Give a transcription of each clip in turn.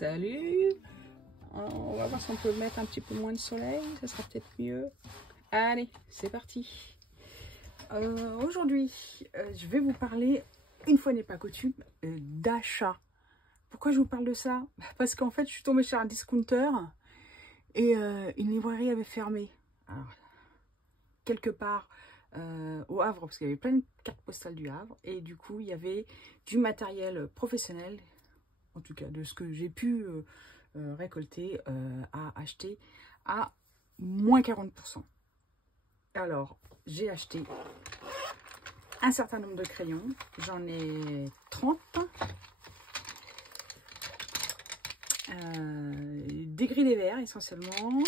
Salut! On va voir si on peut mettre un petit peu moins de soleil, ça sera peut-être mieux. Allez, c'est parti. Aujourd'hui, je vais vous parler, une fois n'est pas coutume, d'achat. Pourquoi je vous parle de ça? Parce qu'en fait, je suis tombée chez un discounter et une librairie avait fermé. Alors, quelque part au Havre, parce qu'il y avait plein de cartes postales du Havre, et du coup, il y avait du matériel professionnel, en tout cas de ce que j'ai pu récolter, à acheter à moins 40%. Alors, j'ai acheté un certain nombre de crayons, j'en ai 30, des gris, des verts essentiellement,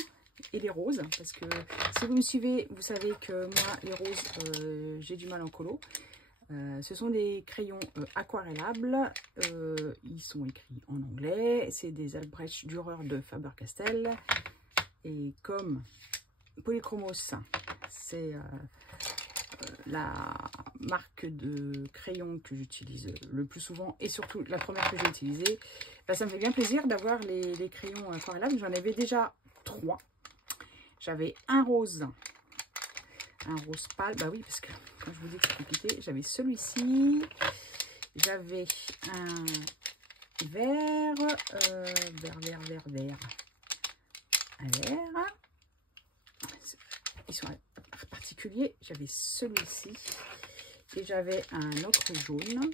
et les roses, parce que si vous me suivez, vous savez que moi, les roses, j'ai du mal en colo. Ce sont des crayons aquarellables, ils sont écrits en anglais, c'est des Albrecht Dürer de Faber-Castell, et comme Polychromos, c'est la marque de crayon que j'utilise le plus souvent, et surtout la première que j'ai utilisée, bah, ça me fait bien plaisir d'avoir les crayons aquarellables. J'en avais déjà 3. J'avais un rose pâle, bah oui, parce que quand je vous dis que c'est compliqué, j'avais celui-ci, j'avais un vert, vert, un vert, ils sont particuliers, j'avais celui-ci, et j'avais un autre jaune,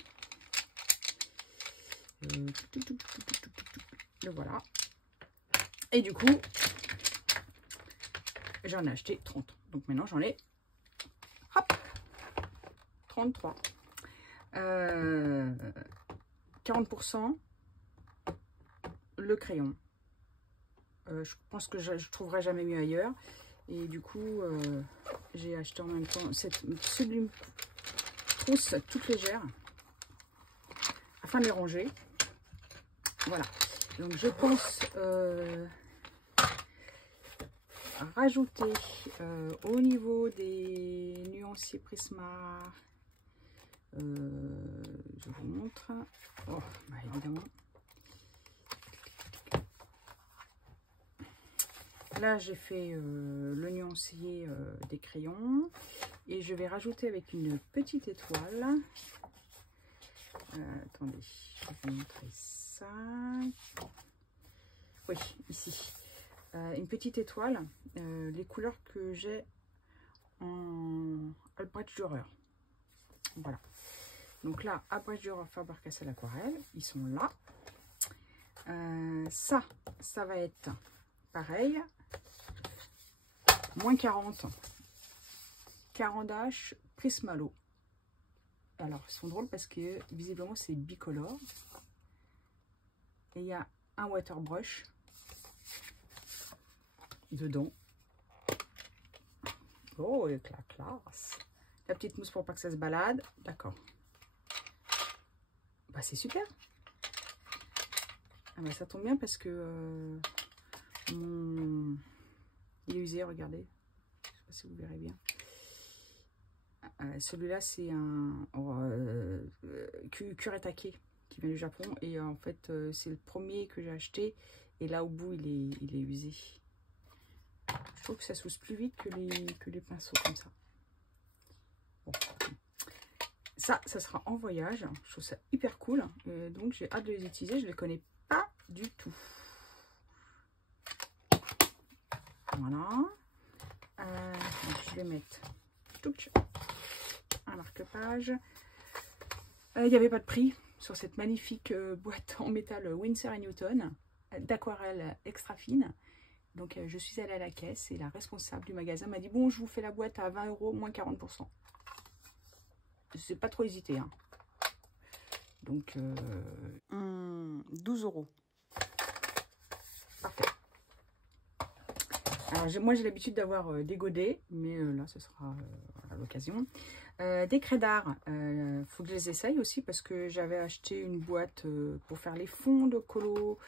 le voilà, et du coup, j'en ai acheté 30, donc maintenant j'en ai, hop, 33. 40% le crayon. Je pense que je trouverai jamais mieux ailleurs. Et du coup, j'ai acheté en même temps cette sublime trousse toute légère afin de les ranger. Voilà. Donc je pense rajouter au niveau des nuanciers Prisma. Je vous montre. Oh, bah évidemment. Là, j'ai fait le nuancier des crayons. Et je vais rajouter avec une petite étoile. Attendez, je vais vous montrer ça. Oui, ici. Une petite étoile. Les couleurs que j'ai en Albrecht Dürer. Voilà. Donc là, Albrecht Dürer Faber-Castell aquarelle, ils sont là. Ça va être pareil. Moins 40. Caran-d'Ache Prismalo. Alors, ils sont drôles parce que visiblement, c'est bicolore. Et il y a un waterbrush dedans. Oh, la classe. La petite mousse pour pas que ça se balade. D'accord. Bah, c'est super. Ah bah, ça tombe bien parce que il est usé, regardez. Je sais pas si vous verrez bien. Celui-là, c'est un Kuretake qui vient du Japon. Et en fait, c'est le premier que j'ai acheté. Et là, au bout, il est usé. Je trouve que ça s'use plus vite que les pinceaux comme ça. Bon. Ça sera en voyage. Je trouve ça hyper cool. Donc, j'ai hâte de les utiliser. Je ne les connais pas du tout. Voilà. Donc je vais mettre un marque-page. Il n'y avait pas de prix sur cette magnifique boîte en métal Winsor & Newton d'aquarelle extra fine. Donc je suis allée à la caisse et la responsable du magasin m'a dit: bon, je vous fais la boîte à 20 €, moins 40%. C'est pas trop hésité, hein. Donc 12 €. Parfait. Alors moi j'ai l'habitude d'avoir des godets, mais là ce sera à l'occasion. Des craies d'art, faut que je les essaye aussi parce que j'avais acheté une boîte pour faire les fonds de colo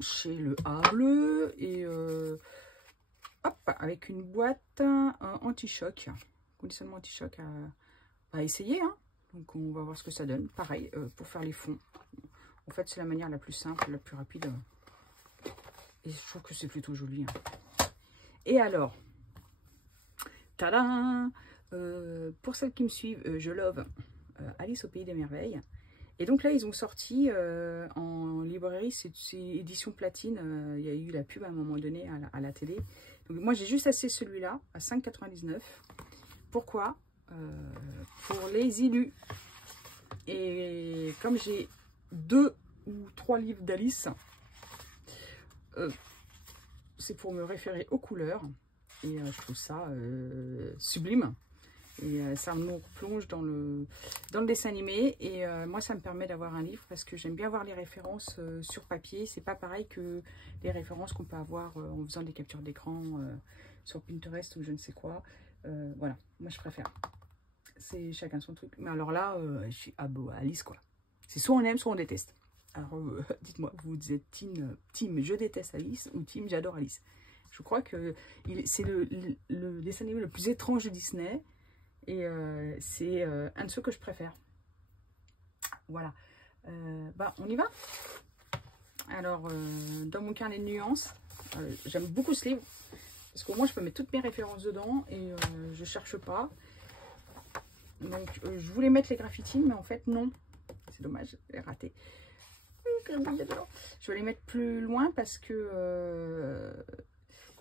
chez le Havre, et hop, avec une boîte anti-choc, conditionnement anti-choc à essayer, hein. Donc on va voir ce que ça donne. Pareil, pour faire les fonds, En fait, c'est la manière la plus simple, la plus rapide. Et je trouve que c'est plutôt joli. Hein. Et alors, tadam, pour celles qui me suivent, je love Alice au Pays des Merveilles. Et donc là, ils ont sorti en librairie, c'est édition platine. Il y a eu la pub à un moment donné à la télé. Donc moi, j'ai juste acheté celui-là à 5,99 €. Pourquoi? Pour les élus. Et comme j'ai 2 ou 3 livres d'Alice, c'est pour me référer aux couleurs. Et je trouve ça sublime. Et ça nous plonge dans le dessin animé. Et moi, ça me permet d'avoir un livre parce que j'aime bien voir les références sur papier. C'est pas pareil que les références qu'on peut avoir en faisant des captures d'écran sur Pinterest ou je ne sais quoi. Voilà, moi je préfère. C'est chacun son truc. Mais alors là, je suis Alice quoi. C'est soit on aime, soit on déteste. Alors dites-moi, vous êtes team je déteste Alice ou team j'adore Alice? Je crois que c'est le dessin animé le plus étrange de Disney. Et c'est un de ceux que je préfère. Voilà. Bah, on y va. Alors, dans mon carnet de nuances, j'aime beaucoup ce livre. Parce qu'au moins, je peux mettre toutes mes références dedans. Et je cherche pas. Donc, je voulais mettre les graffiti, mais en fait, non. C'est dommage, j'ai raté. Je vais les mettre plus loin parce que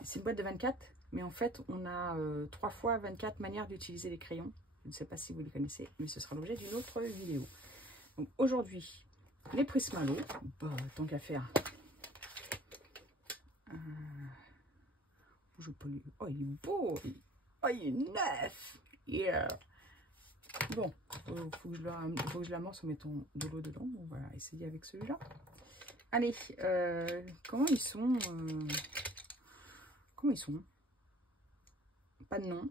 c'est une boîte de 24. Mais en fait, on a 3 fois 24 manières d'utiliser les crayons. Je ne sais pas si vous les connaissez, mais ce sera l'objet d'une autre vidéo. Donc aujourd'hui, les Prismalo. Bah, tant qu'à faire. Oh, il est beau. Oh, il est neuf. Yeah. Bon, faut que je l'amorce en mettant de l'eau dedans. On va essayer avec celui-là. Allez, comment ils sont Comment ils sont? Pas de nom.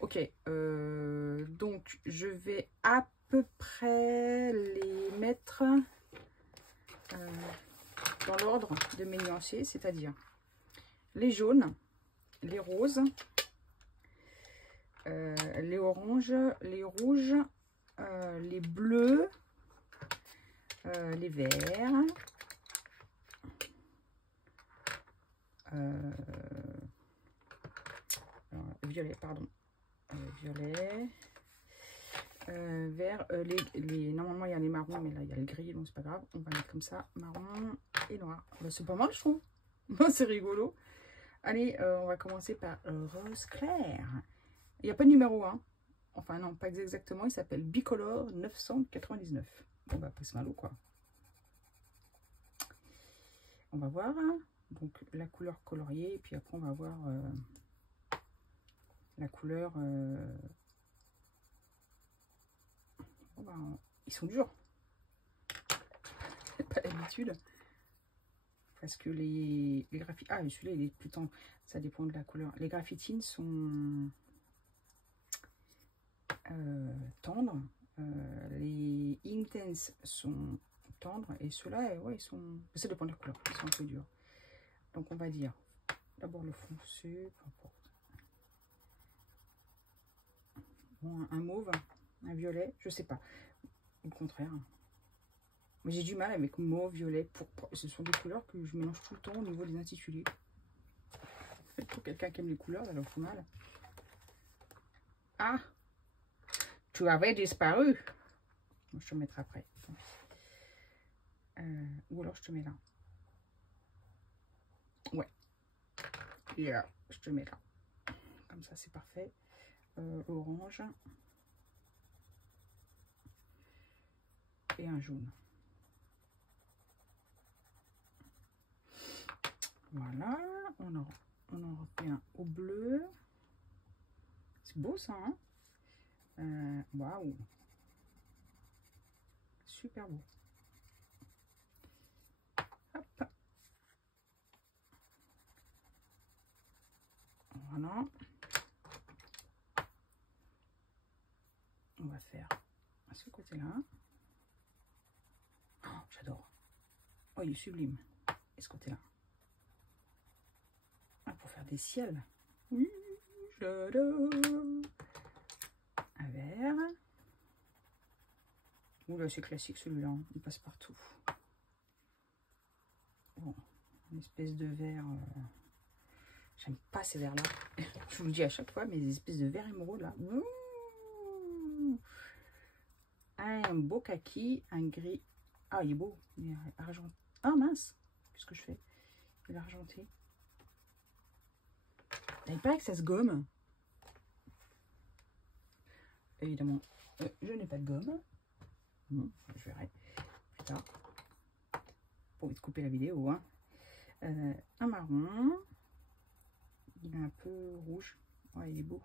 Ok, donc je vais à peu près les mettre dans l'ordre de mes nuanciers, c'est-à-dire les jaunes, les roses, les oranges, les rouges, les bleus, les verts, violet, pardon, violet, vert, normalement il y a les marrons, mais là il y a le gris, donc c'est pas grave, on va mettre comme ça, marron et noir. Bah, c'est pas mal, je trouve. C'est rigolo. Allez, on va commencer par rose clair. Il n'y a pas de numéro 1. Enfin non, pas exactement, il s'appelle Bicolore 999. Bon bah Prismalo quoi. On va voir, donc la couleur coloriée, et puis après on va voir la couleur... Oh bah, ils sont durs. Pas d'habitude. Parce que les graphites... Ah, celui-là, il est plus tendre. Ça dépend de la couleur. Les graphitines sont tendres. Les Intense sont tendres. Et ceux-là, ouais, ils sont... Ça dépend de la couleur. Ils sont un peu durs. Donc, on va dire d'abord le foncé. Peu importe. Bon, un mauve, un violet, je sais pas. Au contraire. Mais j'ai du mal avec mauve, violet, pourpre. Ce sont des couleurs que je mélange tout le temps au niveau des intitulés. Pour quelqu'un qui aime les couleurs, ça leur fout mal. Ah, tu avais disparu. Moi, je te mettrai après. Ou alors je te mets là. Ouais. Yeah, je te mets là. Comme ça, c'est parfait. Orange. Et un jaune. Voilà, on en refait un au bleu. C'est beau ça, hein? Waouh! Super beau. Hop. Voilà. On va faire à ce côté-là. Oh, j'adore. Oh, il est sublime. Et ce côté-là. Ah, pour faire des ciels. Oui, j'adore. Un vert. Ouh est assez classique celui-là, hein. Il passe partout. Bon, une espèce de vert. J'aime pas ces verres-là. Je vous le dis à chaque fois, mais des espèces de verres émeraude là. Un beau kaki, un gris. Ah, il est beau. Il est argenté. Ah mince, qu'est-ce que je fais? Il est argenté. Il paraît que ça se gomme. Évidemment, je n'ai pas de gomme. Je verrai plus tard. Pour vite couper la vidéo. Hein. Un marron. Il est un peu rouge. Ouais, il est beau.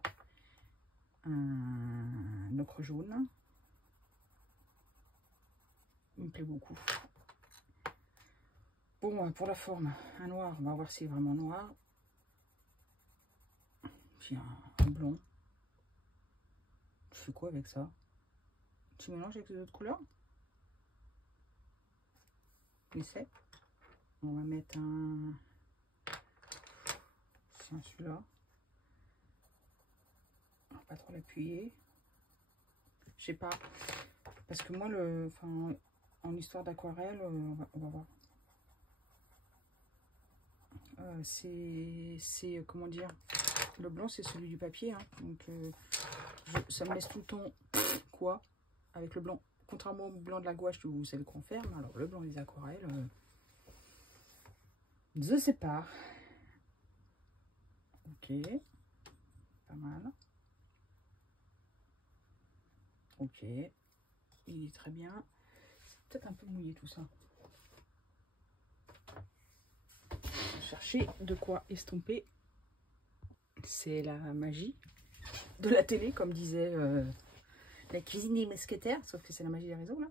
Un ocre jaune. Il me plaît beaucoup. Bon, pour la forme, un noir. On va voir si c'est vraiment noir. Puis un blond. Je fais quoi avec ça? Tu mélanges avec les autres couleurs? Essaie. On va mettre un... Tiens, celui-là. On va pas trop l'appuyer. Je sais pas. Parce que moi, en histoire d'aquarelle, on va voir. C'est comment dire, le blanc c'est celui du papier, hein. Donc ça me laisse tout le temps quoi avec le blanc, contrairement au blanc de la gouache où vous savez quoi en faire. Mais alors le blanc des aquarelles, je sais pas. Ok, pas mal. Ok, il est très bien. C'est peut-être un peu mouillé tout ça. Chercher de quoi estomper. C'est la magie de la télé, comme disait la cuisine des mousquetaires, sauf que c'est la magie des réseaux là.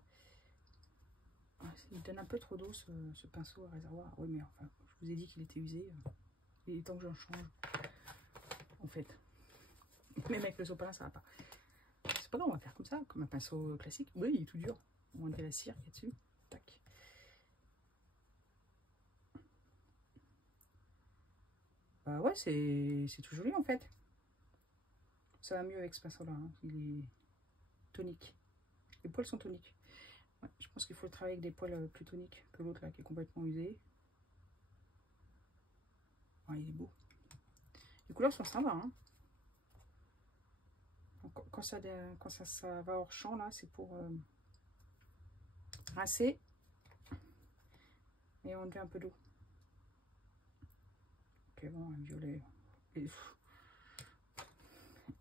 Il donne un peu trop d'eau ce pinceau à réservoir. Oui, mais enfin, je vous ai dit qu'il était usé. Il est temps que j'en change. En fait, même avec le sopalin, ça va pas. C'est pas grave, on va faire comme ça, comme un pinceau classique. Oui, il est tout dur. On va enlever la cire qui est dessus. Tac. Bah ouais, c'est tout joli en fait. Ça va mieux avec ce pinceau-là. Hein. Il est tonique. Les poils sont toniques. Ouais, je pense qu'il faut travailler avec des poils plus toniques que l'autre là qui est complètement usé. Ouais, il est beau. Les couleurs sont sympas. Hein. Quand ça va hors champ là, c'est pour rincer et enlever un peu d'eau. Ok, bon, un violet.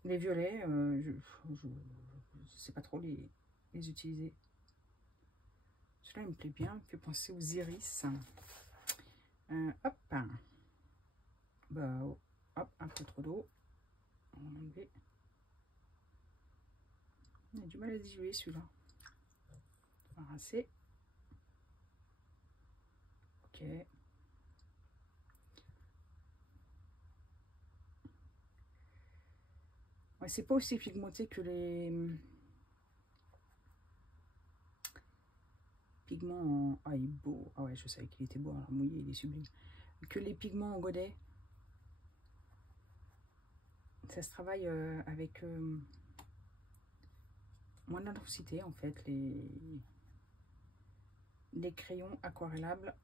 Les violets, je sais pas trop les utiliser. Celui-là, il me plaît bien, il me fait penser aux iris. Hop. Bah, hop, un peu trop d'eau. On va enlever. Il a du mal à diluer celui-là. On va rincer. Ok. Ouais, c'est pas aussi pigmenté que les pigments en... Ah, il est beau. Ah ouais, je savais qu'il était beau. Alors, mouillé, il est sublime. Que les pigments en godet. Ça se travaille avec moins d'intensité, en fait. Les crayons aquarellables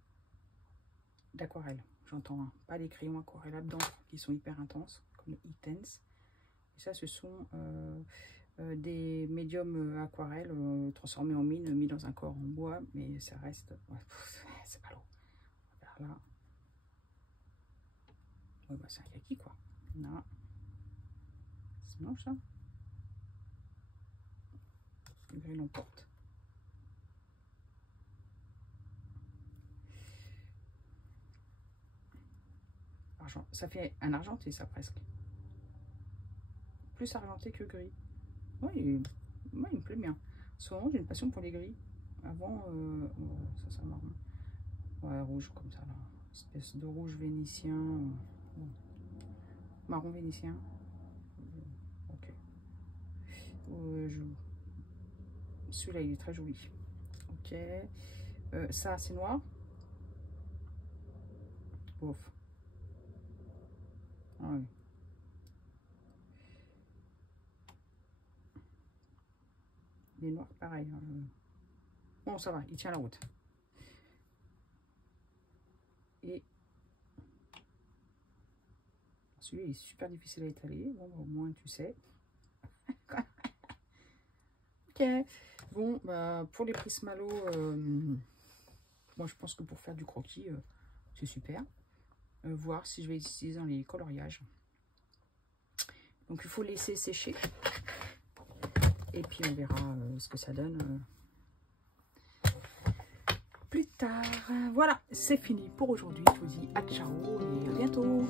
d'aquarelle. J'entends, hein. Pas les crayons aquarellables d'encre qui sont hyper intenses, comme le Intense. Et ça, ce sont... des médiums aquarelles transformés en mine, mis dans un corps en bois, mais ça reste... Ouais, c'est pas lourd. Vers là. Ouais, bah, c'est un kaki, quoi. Là. C'est moche, ça. Le gris l'emporte. Argent. Ça fait un argenté, ça, presque. Plus argenté que gris. Oui, moi, il me plaît bien. Souvent, j'ai une passion pour les gris. Avant, ça, ça marron. Ouais, rouge comme ça, là. Espèce de rouge vénitien. Bon. Marron vénitien. Ok. Celui-là, il est très joli. Ok. Ça, c'est noir. Ouf. Ah oui. Les noirs, pareil. Hein. Bon, ça va, il tient la route. Et celui-là est super difficile à étaler. Bon, au moins, tu sais. Ok. Bon, bah, pour les Prismalo, moi, je pense que pour faire du croquis, c'est super. Voir si je vais utiliser dans les coloriages. Donc, il faut laisser sécher. Et puis, on verra ce que ça donne plus tard. Voilà, c'est fini pour aujourd'hui. Je vous dis à ciao et à bientôt.